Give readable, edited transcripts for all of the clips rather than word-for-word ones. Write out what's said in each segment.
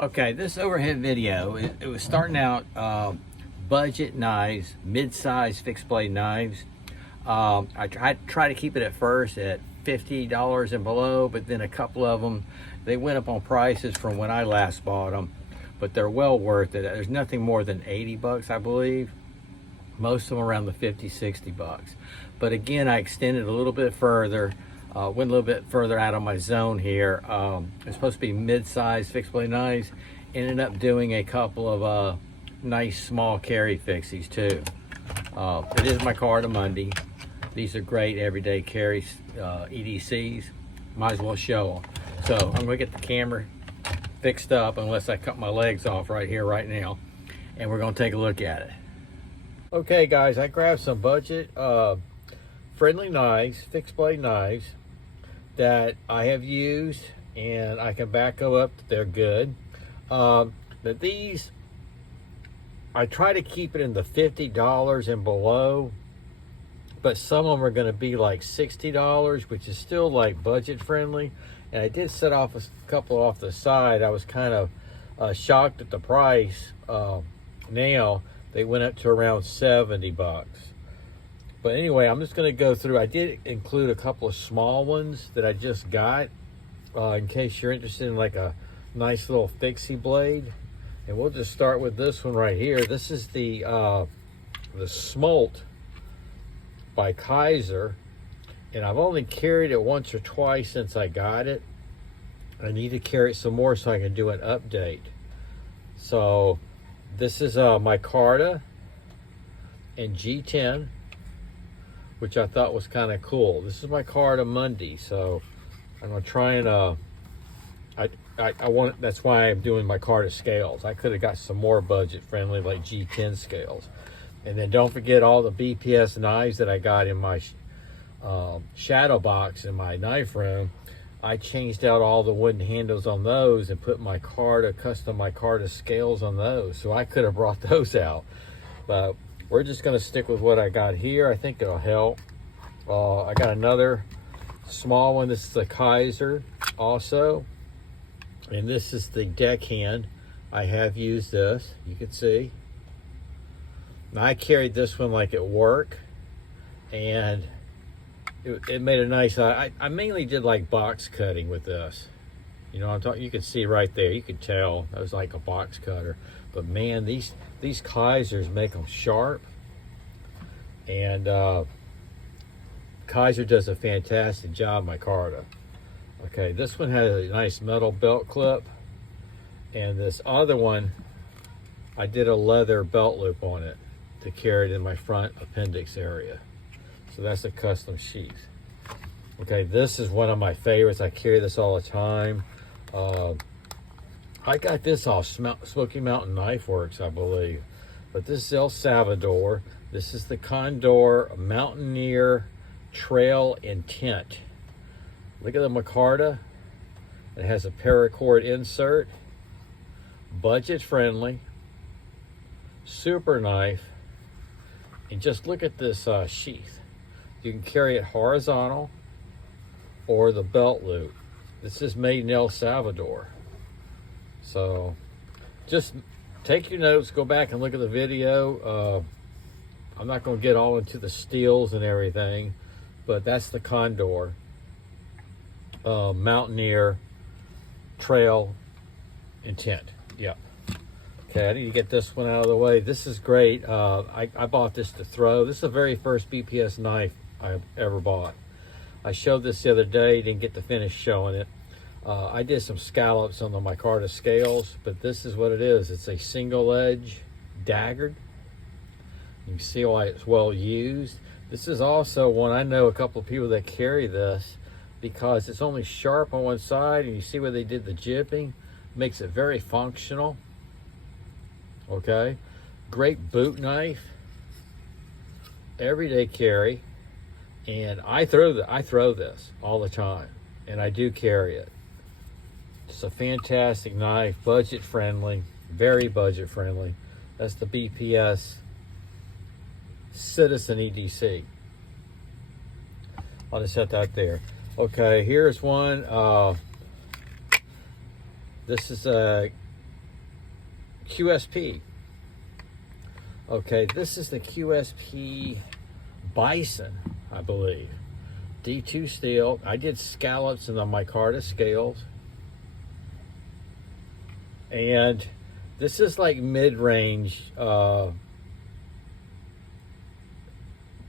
Okay, this overhead video, it was starting out budget knives, mid-size fixed blade knives. I try to keep it at first at $50 and below, but then a couple of them, they went up on prices from when I last bought them, but they're well worth it. There's nothing more than 80 bucks, I believe. Most of them around the 50, 60 bucks. But again, I extended a little bit further, went a little bit further out of my zone here. It's supposed to be mid-size fixed blade knives. Ended up doing a couple of nice small carry fixies too. It is my Carta Monday. These are great everyday carry EDCs. Might as well show them. So I'm gonna get the camera fixed up unless I cut my legs off right here, right now. And we're gonna take a look at it. Okay guys, I grabbed some budget friendly knives, fixed blade knives that I have used, and I can back them up that they're good. But these, I try to keep it in the $50 and below, but some of them are going to be like $60, which is still like budget friendly. And I did set off a couple off the side. I was kind of shocked at the price. Now they went up to around 70 bucks. But anyway, I'm just going to go through. I did include a couple of small ones that I just got in case you're interested in like a nice little fixie blade. And we'll just start with this one right here. This is the Smolt by Kaiser, and I've only carried it once or twice since I got it. I need to carry it some more so I can do an update. So this is my Carta and G10, which I thought was kind of cool. This is my Carta Monday, so I'm gonna try and I want, that's why I'm doing my Carta scales. I could have got some more budget friendly like G10 scales. And then don't forget all the BPS knives that I got in my shadow box in my knife room. I changed out all the wooden handles on those and put my Carta, custom Carta scales on those. So I could have brought those out, but we're just gonna stick with what I got here. I think it'll help. I got another small one. This is the Kaiser also. And this is the deckhand. I have used this, you can see. Now I carried this one like at work, and it made a nice, I mainly did like box cutting with this. You know, I'm talking, you can see right there, you could tell that was like a box cutter. But man, these Kaisers make them sharp. And Kaiser does a fantastic job, my Carta. Okay, this one has a nice metal belt clip, and this other one, I did a leather belt loop on it to carry it in my front appendix area. So that's a custom sheath. Okay, this is one of my favorites. I carry this all the time. I got this off Smoky Mountain Knife Works, I believe. But this is El Salvador. This is the Condor Mountaineer Trail Intent. Look at the micarta. It has a paracord insert. Budget friendly. Super knife. And just look at this sheath. You can carry it horizontal or the belt loop. This is made in El Salvador. So just take your notes, go back and look at the video. I'm not going to get all into the steels and everything, but that's the Condor Mountaineer Trail Intent. Yep. Okay, I need to get this one out of the way. This is great. I bought this to throw. This is the very first BPS knife I've ever bought. I showed this the other day, didn't get to finish showing it. I did some scallops on the micarta scales, but this is what it is. It's a single edge daggered. You can see why it's well used. This is also one, I know a couple of people that carry this because it's only sharp on one side, and you see where they did the jipping. Makes it very functional. Okay, great boot knife, everyday carry, and I throw this all the time, and I do carry it. It's a fantastic knife, budget friendly, very budget friendly. That's the BPS Citizen EDC. I'll just set that there. Okay, here's one. This is a QSP. Okay, this is the QSP Bison, I believe. D2 steel. I did scallops in the micarta scales. And this is like mid-range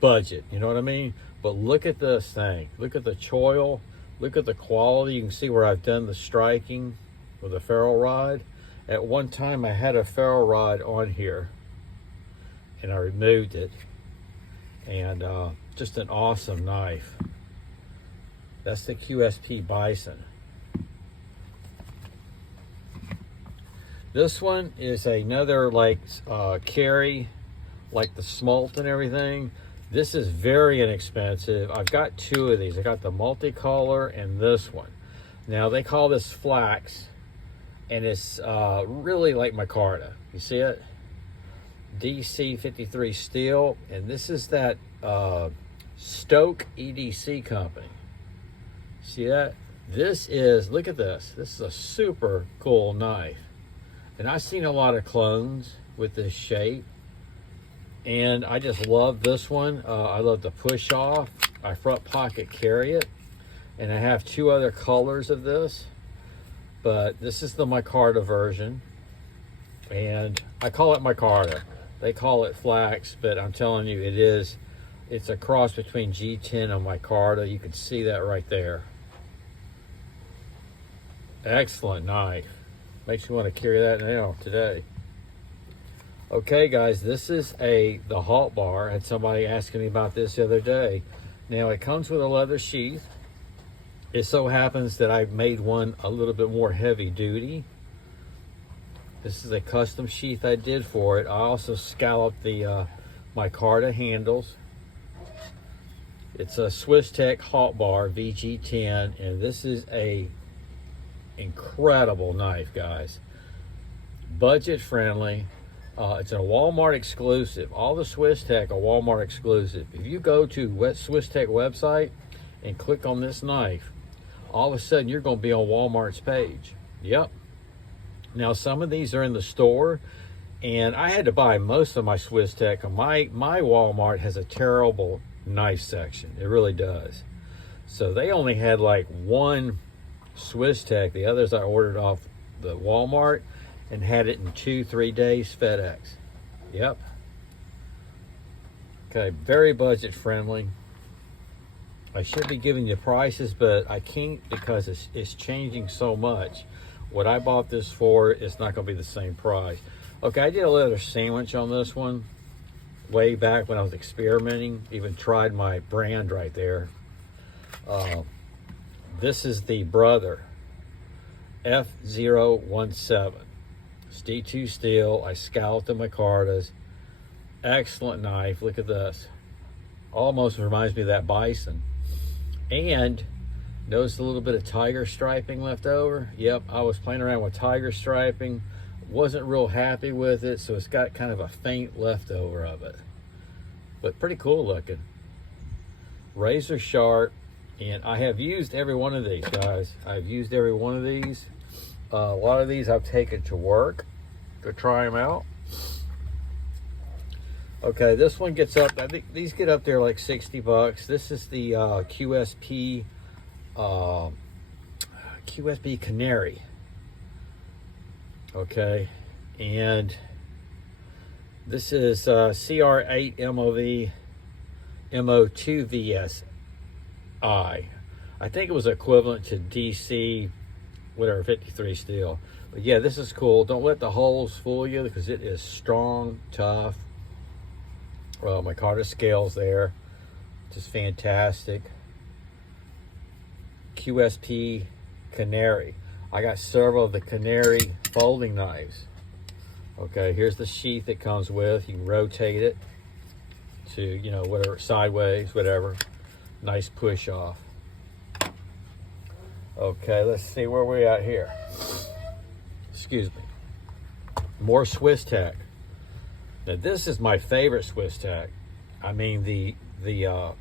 budget, you know what I mean? But look at this thing. Look at the choil. Look at the quality. You can see where I've done the striking with a ferro rod. At one time I had a ferro rod on here and I removed it. And just an awesome knife. That's the QSP Bison. This one is another like carry, like the smolt and everything. This is very inexpensive. I've got two of these. I got the multicolor and this one. Now they call this flax, and it's really like micarta. You see it? DC53 steel, and this is that Stoke EDC company. See that? This is, look at this. This is a super cool knife. And I've seen a lot of clones with this shape. And I just love this one. I love the push off. I front pocket carry it. And I have two other colors of this. But this is the micarta version. And I call it micarta. They call it flax, but I'm telling you, it's a cross between G10 and micarta. You can see that right there. Excellent knife. Makes me want to carry that now today. Okay guys, this is the halt bar. I had somebody asking me about this the other day. Now it comes with a leather sheath. It so happens that I've made one a little bit more heavy duty. This is a custom sheath I did for it. I also scalloped the micarta handles. It's a Swissech halt bar VG10, and this is a incredible knife, guys. Budget friendly. It's a Walmart exclusive. All the Swissech are Walmart exclusive. If you go to Swissech website and click on this knife, all of a sudden you're going to be on Walmart's page. Yep. Now some of these are in the store, and I had to buy most of my Swissech. My Walmart has a terrible knife section. It really does. So they only had like one Swissech. The others I ordered off the Walmart and had it in 2-3 days FedEx. Yep. Okay, very budget friendly. I should be giving you prices, but I can't because it's changing so much. What I bought this for is not going to be the same price. Okay, I did a leather sandwich on this one way back when I was experimenting. Even tried my brand right there. This is the Brother F017. It's D2 steel. I scalloped the micartas. Excellent knife. Look at this. Almost reminds me of that Bison. And notice a little bit of tiger striping left over. Yep, I was playing around with tiger striping. Wasn't real happy with it, so it's got kind of a faint leftover of it. But pretty cool looking. Razor sharp. And I have used every one of these, guys. I've used every one of these. A lot of these I've taken to work to try them out. Okay, this one gets up, I think these get up there like 60 bucks. This is the QSP Canary. Okay, and this is CR8 MOV MO2 VSI. I think it was equivalent to DC whatever 53 steel. But yeah, this is cool. Don't let the holes fool you because it is strong, tough. Well, micarta scales there, just fantastic. QSP Canary. I got several of the Canary folding knives. Okay, here's the sheath it comes with. You can rotate it to, you know, whatever, sideways, whatever. Nice push off. Okay, let's see where we're at here. Excuse me. More Swissech. Now this is my favorite Swissech. I mean, the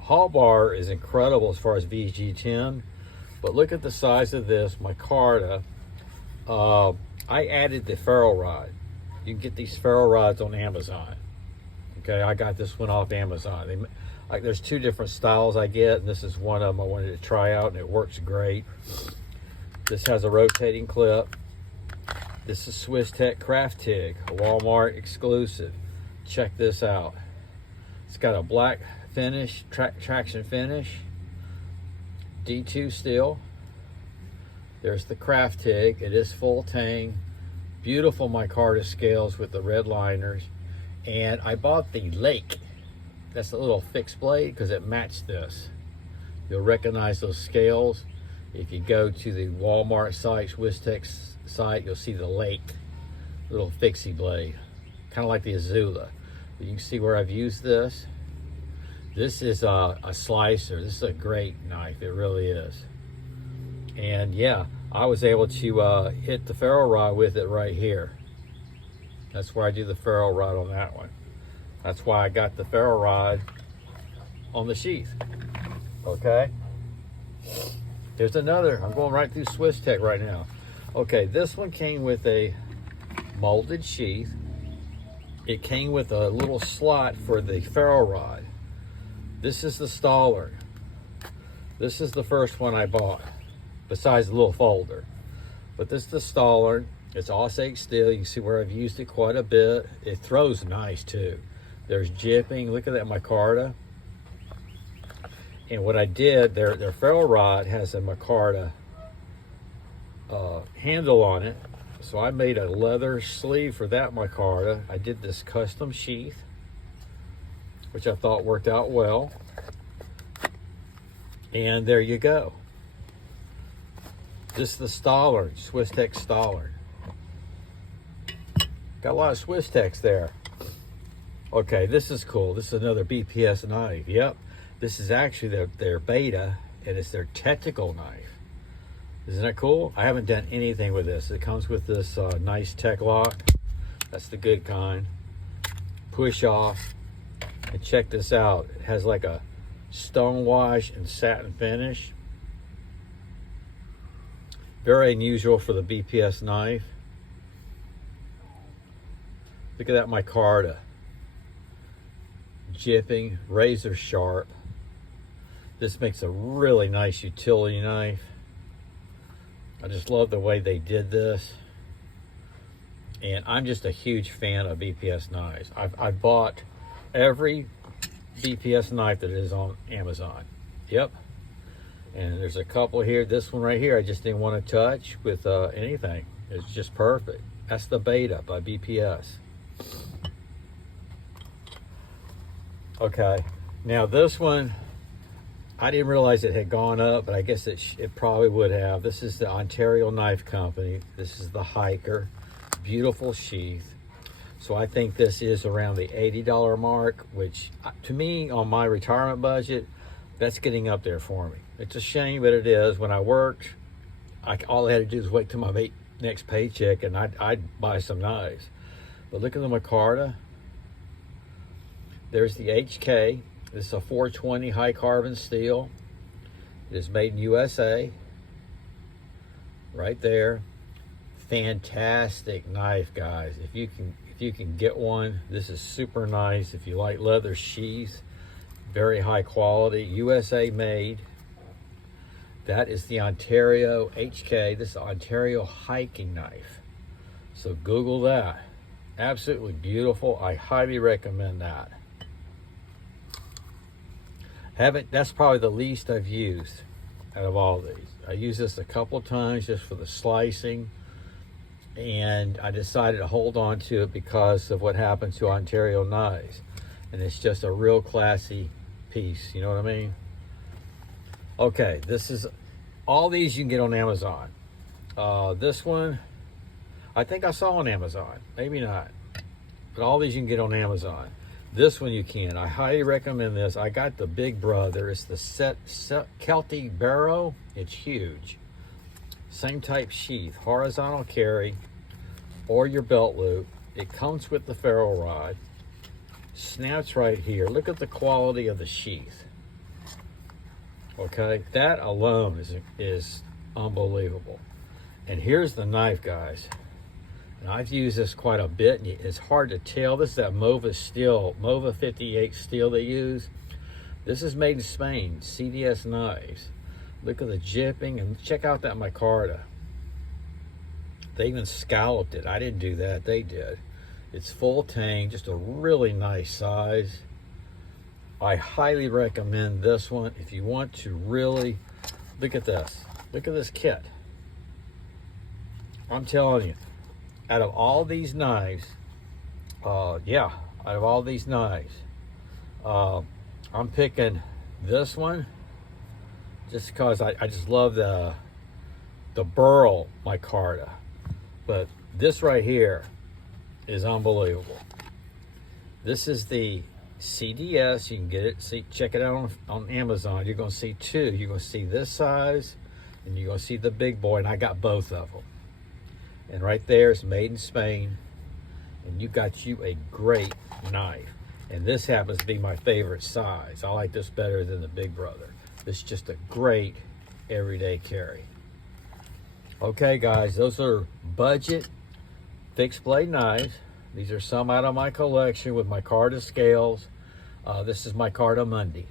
halt bar is incredible as far as VG10, but look at the size of this micarta. I added the ferro rod. you can get these ferro rods on Amazon. Okay, I got this one off Amazon. There's two different styles I get, and this is one of them I wanted to try out, and it works great. This has a rotating clip. This is Swissech Craft TIG, a Walmart exclusive. Check this out. It's got a black finish, traction finish, D2 steel. There's the Craft TIG. It is full tang. Beautiful micarta scales with the red liners. And I bought the Lake. That's a little fixed blade because it matched this. You'll recognize those scales. If you go to the Walmart site, Swissech site, you'll see the Lake little fixie blade, kind of like the Azula. But you can see where I've used this. This is a slicer. This is a great knife. It really is. And yeah, I was able to hit the ferro rod with it right here. That's where I do the ferro rod on that one. That's why I got the ferro rod on the sheath. Okay. There's another. I'm going right through Swissech right now. Okay, this one came with a molded sheath. It came with a little slot for the ferro rod. This is the Staller. This is the first one I bought, besides the little folder. But this is the Staller. It's Swissech steel. You can see where I've used it quite a bit. It throws nice too. There's jipping. Look at that micarta. And what I did, their ferro rod has a micarta handle on it. So I made a leather sleeve for that micarta. I did this custom sheath, which I thought worked out well. And there you go. This is the Staller, Swissech Staller. Got a lot of Swissechs there. Okay, this is cool. This is another BPS knife. Yep, this is actually their beta, and it's their technical knife. Isn't that cool? I haven't done anything with this. It comes with this nice tech lock. That's the good kind. Push off. And check this out. It has like a stone wash and satin finish. Very unusual for the BPS knife. Look at that micarta. Jipping, razor sharp. This makes a really nice utility knife. I just love the way they did this. And I'm just a huge fan of BPS knives. I've bought every BPS knife that is on Amazon. Yep. And there's a couple here. This one right here, I just didn't want to touch with anything. It's just perfect. That's the Beta by BPS. Okay, now this one, I didn't realize it had gone up, but I guess it probably would have. This is the Ontario Knife Company. This is the Hiker. Beautiful sheath. So I think this is around the $80 mark, which to me, on my retirement budget, that's getting up there for me. It's a shame, but it is. When I worked, all I had to do was wait till my next paycheck, and I'd buy some knives. But look at the micarta. There's the HK. This is a 420 high carbon steel. It is made in USA. Right there. Fantastic knife, guys. If you can get one, this is super nice. If you like leather sheaths, very high quality, USA made. That is the Ontario HK. This is the Ontario hiking knife. So Google that. Absolutely beautiful. I highly recommend that. That's probably the least I've used out of all these. I used this a couple of times just for the slicing, and I decided to hold on to it because of what happened to Ontario knives. And it's just a real classy piece, you know what I mean? Okay, this is all these you can get on Amazon. This one, I think I saw on Amazon, maybe not. But all these you can get on Amazon. This one you can. I highly recommend this. I got the big brother. It's the Celtic Barrow. It's huge. Same type sheath, horizontal carry, or your belt loop. It comes with the ferro rod. Snaps right here. Look at the quality of the sheath. Okay, that alone is unbelievable. And here's the knife, guys. And I've used this quite a bit, and it's hard to tell. This is that Mova steel, Mova 58 steel they use. This is made in Spain, CDS Knives. Look at the jipping, and check out that micarta. They even scalloped it. I didn't do that, they did. It's full tang, just a really nice size. I highly recommend this one if you want to really, look at this. Look at this kit. I'm telling you, out of all these knives, I'm picking this one just because I just love the burl micarta. But this right here is unbelievable. This is the CDS. You can get it, see, check it out on Amazon. You're gonna see two. You're gonna see this size, and you're gonna see the big boy, and I got both of them. And right there is made in Spain, and you got you a great knife. And this happens to be my favorite size. I like this better than the Big Brother. This is just a great everyday carry. Okay guys, those are budget fixed blade knives. These are some out of my collection with micarta scales. This is micarta Monday.